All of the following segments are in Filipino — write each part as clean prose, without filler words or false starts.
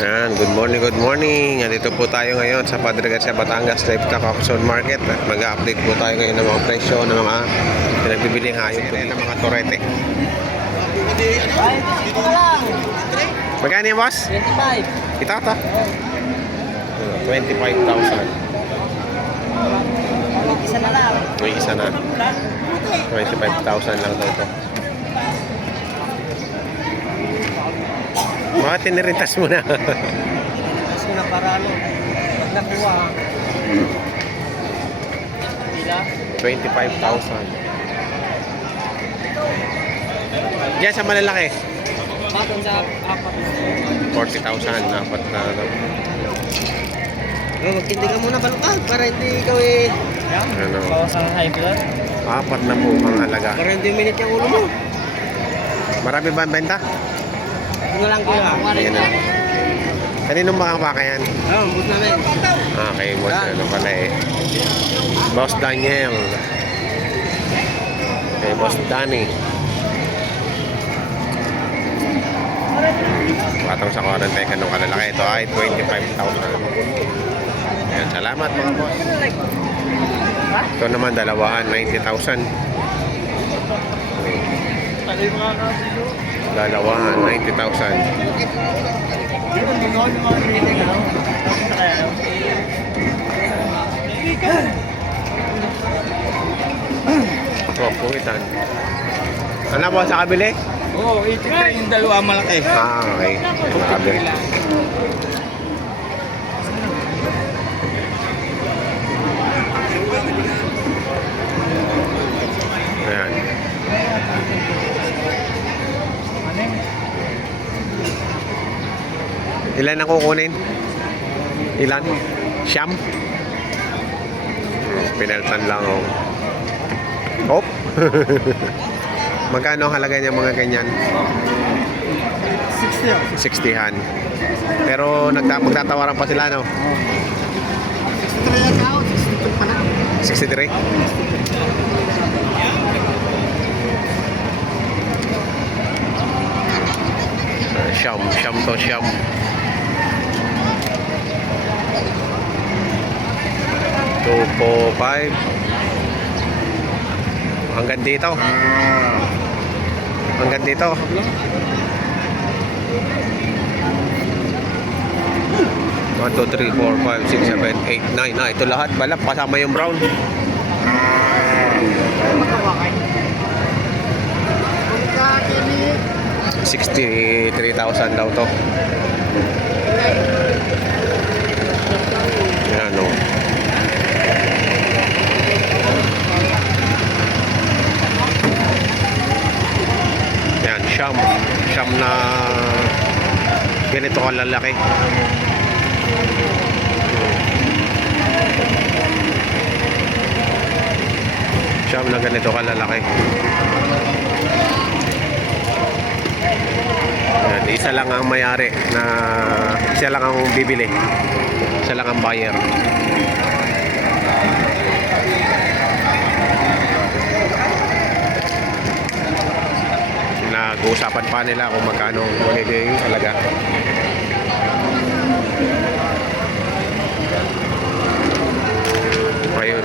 Ayan, good morning, good morning. Nandito po tayo ngayon sa Padre Garcia, Batangas, Livestock Auction Market. At mag-update po tayo ngayon ng mga presyo ng mga pinagbibiling hayop po ng mga torete. Magkano yung boss? 25. Kita ito? 25,000. Isa na lang. May isa na. 25,000 lang daw ito. Mga tinirintas mo na. Kasi na para ano, pag nakuha, pila? 25,000. Diyan sa malalaki. Bakit sa apat na? 40,000. Apat na ano. Magtindi ka muna balukag para hindi ikaw Ano? bawasan ang high blood. Apat na po ang halaga. Para hindi minute yung ulo mo. Marami ba ang benta? Ano lang ko lang. Ayan na. Kaninong makapaka yan? Oo, bus namin. Okay, boss. Ano pala eh. Boss Daniel. Okay, Boss Danny. Patong sa quarantine ka nung kalalaki. Ito ay 25,000. Ayan, salamat mga boss. Ito naman dalawahan, 90,000. Dalawahan, 90,000. Ito, puwitan. Ano po sa kabili? Oo, 83 yung dalawa malaki. Okay. Kabili. Ayan. Ilan ang kukunin? Ilan? Siyam? Pinaltan lang ako. Oh! Magkano ang halaga niya mga ganyan? 60han. Pero magtatawaran pa sila, no? 63? Siyam to siyam. 245 hanggang dito. Hanggang dito. 1, 2, 3, 4, 5, 6, 7, 8, 9. Ito lahat balap kasama yung brown. 63,000 daw to. Yan o. Yan, siyam na ganito kalalaki. Siyam na ganito kalalaki. Yan, isa lang ang may-ari na siya lang ang bibili. Siya lang ang buyer. Nag-uusapan pa nila kung magkano magiging halaga. Ayun,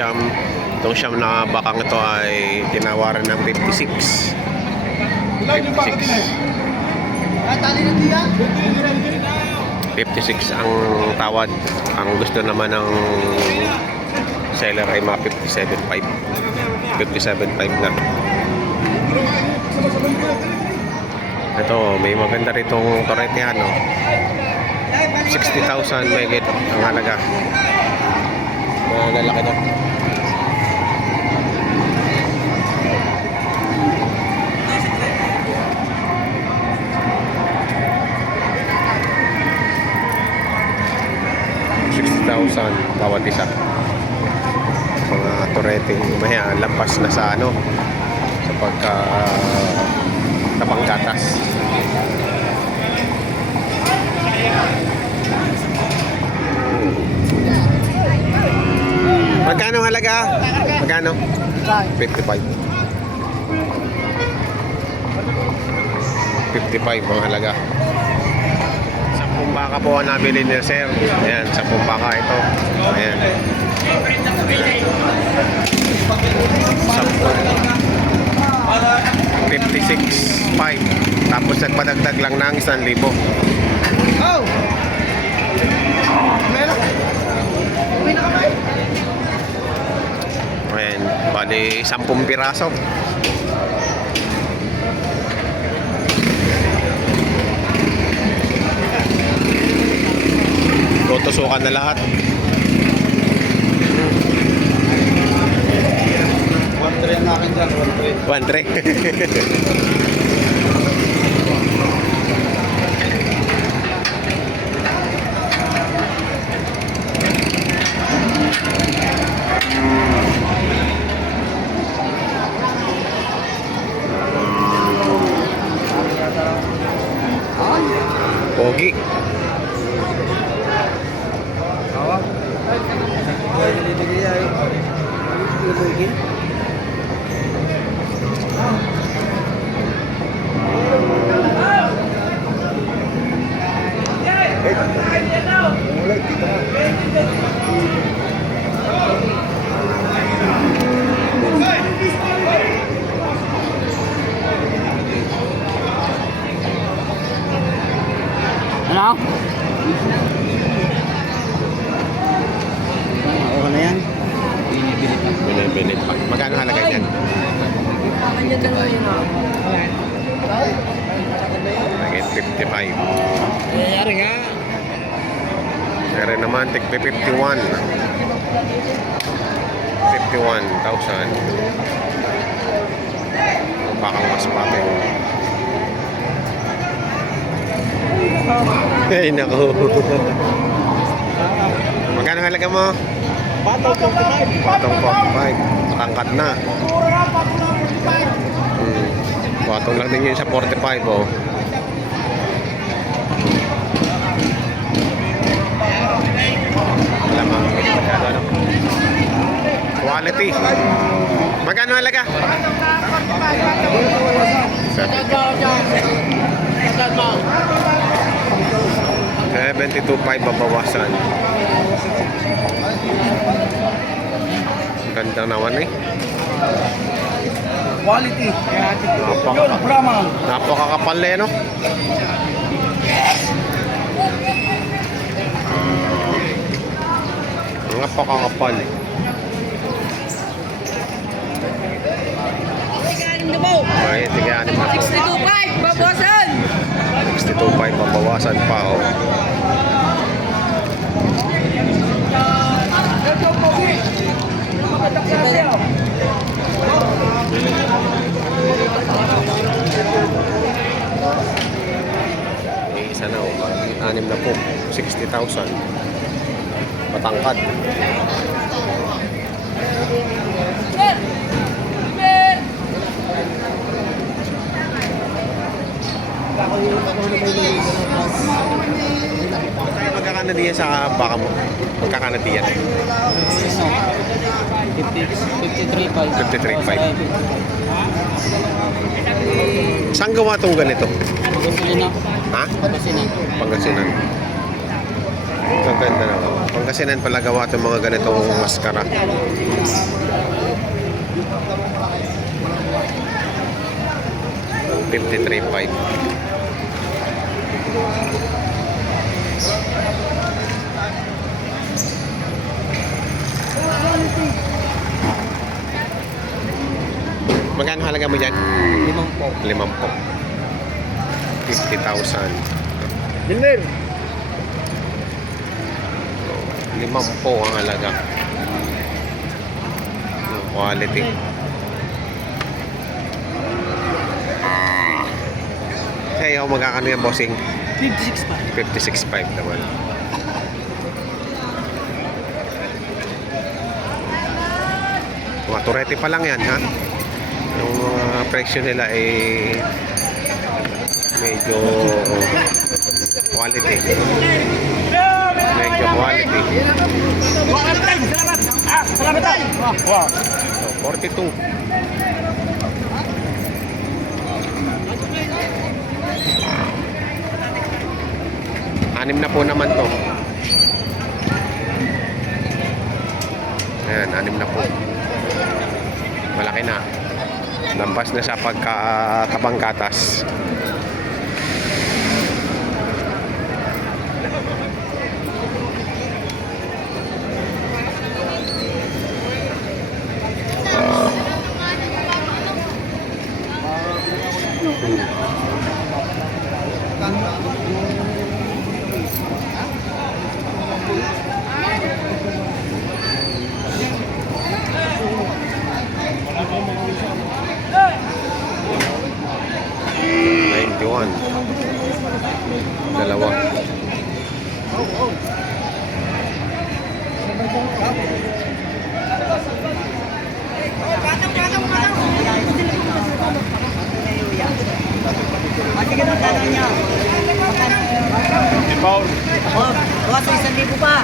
siyam. Itong siyam na bakang ito ay tinawaran ng 56. 56 ang tawad. Ang gusto naman ng seller ay mga 57.5. 57.5 na. Ito, may maganda ritong toretehan, no? 60,000 may get ang halaga. Lalaki to. bawat isa. Mga tureteng maya lampas na sa ano, sa pagka napanggatas. halaga? Magkano? 55. 55 ang halaga. 10 baka po ang nabili ni sir. Ayan, 10 baka ito. Ayan. 56.5. Tapos nagpadagdag lang ng 1,000. Oh! Meron. Uwi na kami. Ayan, bali 10 piraso. Tutusukan na lahat. 1-3 ang akin dyan, 1-3. 1-3. Pogi. Awak. Ay, nilibigay ay. Nilibigay. Ano? Oo na yan. Binibili pa. Binibili pa. Magkano halaga niyan? Kanya dalawa yun ako. Nagit 55. Nangyayari nga. Pero naman, tig 51. 51,000. Bakang mas pati. Ay, naku. Magkano halaga mo? Patong 45. Patong 45. Matangkat na. Patong lang din yun sa 45, oh. Lamang. Ano? Quality. Magkano halaga? 72.5 babawasan. Ganda naman eh. Quality. Yun, Brahman. Napakakapal eh, no? Napakakapal. Ay, tigaan mo po. 62.5, babawasan! 62.5 mabawasan pa, oh. May isa na, oh. 6 na po. 60,000. Matangkad. Magkakano diyan sa baka mo? Magkakano diyan? 53.5. Saan gawa tong ganito? Ha? Pangasinan. Ang ganda na. Pangasinan pala gawa itong mga ganitong maskara. $53.5. Magkano halaga mo dyan? 50. 50,000. Dinner. 50 ang halaga. Quality. Hey, magkakano yan, bossing? 56 pa. 56.5 naman. Mga turete pa lang yan, ha? Yung presyo nila ay medyo quality. Medyo quality. Salamat tayo. Wow. So, 42. Anim na po naman to. Ayan, 6 na po. Malaki na. Lampas na sa pagkatabang gatas. Dalawa. Sige na, tanong niya. Paul. Oh, bawas sa 1,000 pa.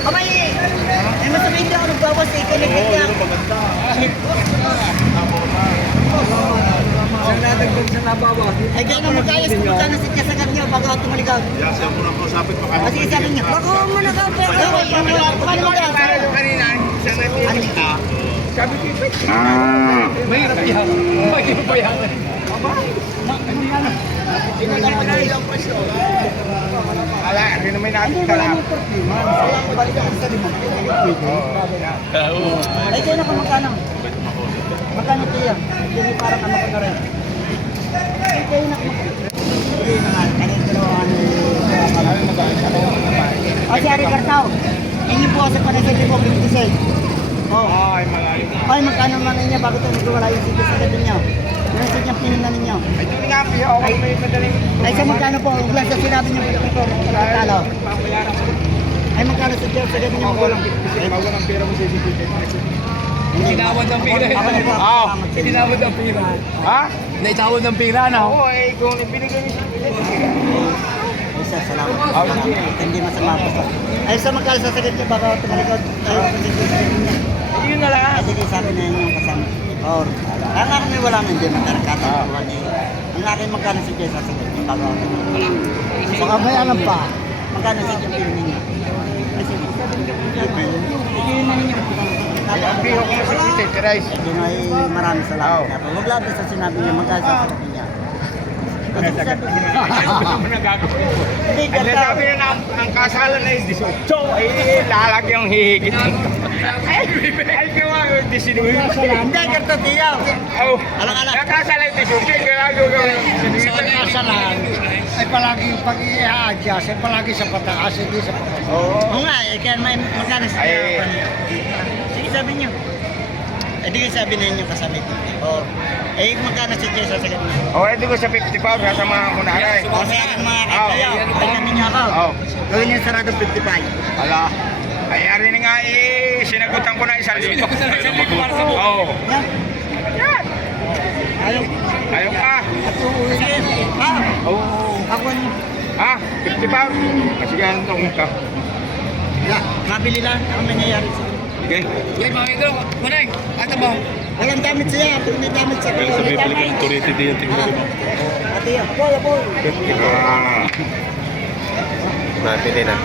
Abay, mas sabihin niya ako nagbawas eh, kinikit niya. Ay, kaya naman kaya sa na si Kasagat niyo bago ako tumaligaw. Yasi ako nang kausapit pa kayo. Kasi sabi niya, bako mo na ka, pero paano mo ka? Kanina, siya na tinita. Sabi ko, may rapihan. May bayaran. Ala, hindi naman natin tala. Ay, kaya na ka magkano? Magkano tiya? Hindi parang ano ko na rin. Ay, kaya na ka hindi naman. Ano yung dalawa O, si Ari Cartao. Inyo po sa panagsabi po, 56. Oh. Ay, malayo na. Ay, magkano man niya bago ito nagwala yung sige sa gabi niyo? Yung sige yung pininan ninyo. Ay, ito nga, piya ako may madaling. Ay, sa magkano po? Uglan sa sinabi niyo po, magkano? Papayaran ko. Ay, magkano sa Diyos sa gabi niyo? Ako lang, walang pera mo sa isipin. Tinawad ng pira. Ako na po. Oo. Tinawad ng pira. Ha? Naitawad ng pira na. Oo, eh, kung binigay niyo siya. Isa, salamat. Hindi masama po sa. Ay, sa magkano sa sagad niyo bago tumalikod tayo sa sige sa gabi niyo? Yun na lang. Ay, sige, sabi na yung kasama. Or, ang akin may wala hindi matarkata. Ang akin magkano sa Diyos sa sagad niyo bago ako tumalikod. Baka may alam pa. Magkano sa Diyos pinin niyo? Ay, sige. Pinin na ninyo. Ang piho ko sa Vicente Rice. Yun ay maraming salamat. Huwag lahat sa sinabi niya, magkano sa sagad niya. Kasi sabi niya, Ano nagagawin ko? hindi Ay, ka nasabi na ang kasalan ay 18. Ay, lalagyan ang hihigit. Ay, gawa ko 19. Hindi, karto tiyaw. Oh, Alang-alang. ang kasalan ay 18. Kaya gagawin. Kasalan ay palagi pag i-adjust ay palagi sa pataas, hindi sa pataas. Oo nga, eh, kaya may magkano sa Ay. Sige, sabi niyo. Eh, di kayo sabi na inyo kasama ito. Oo. Eh, magkano si Jess sa sagad niyo? Oh, edi ko sa 55, kasama ko na aray. O, sa akin mga Oo. katayo, balikan ninyo ako. Oh, Gawin niyo sarado 55. ala. Ay, ari na nga sinagutan ko na 1,000. Oo. Yan. Yan. Ayaw. Ayaw ka. At uuwi. Ha? Oo. Ako niyo. Ha? 55? Kasi ganun itong ka. Mabili lang. Ang nangyayari sa Sige. Yan mga ito. Manay, ata ba? walang damit siya. Kung may damit siya. Pero may damit. Turiti din yung tingnan mo. Ate yan. Boy, boy. Ah. Nabili na.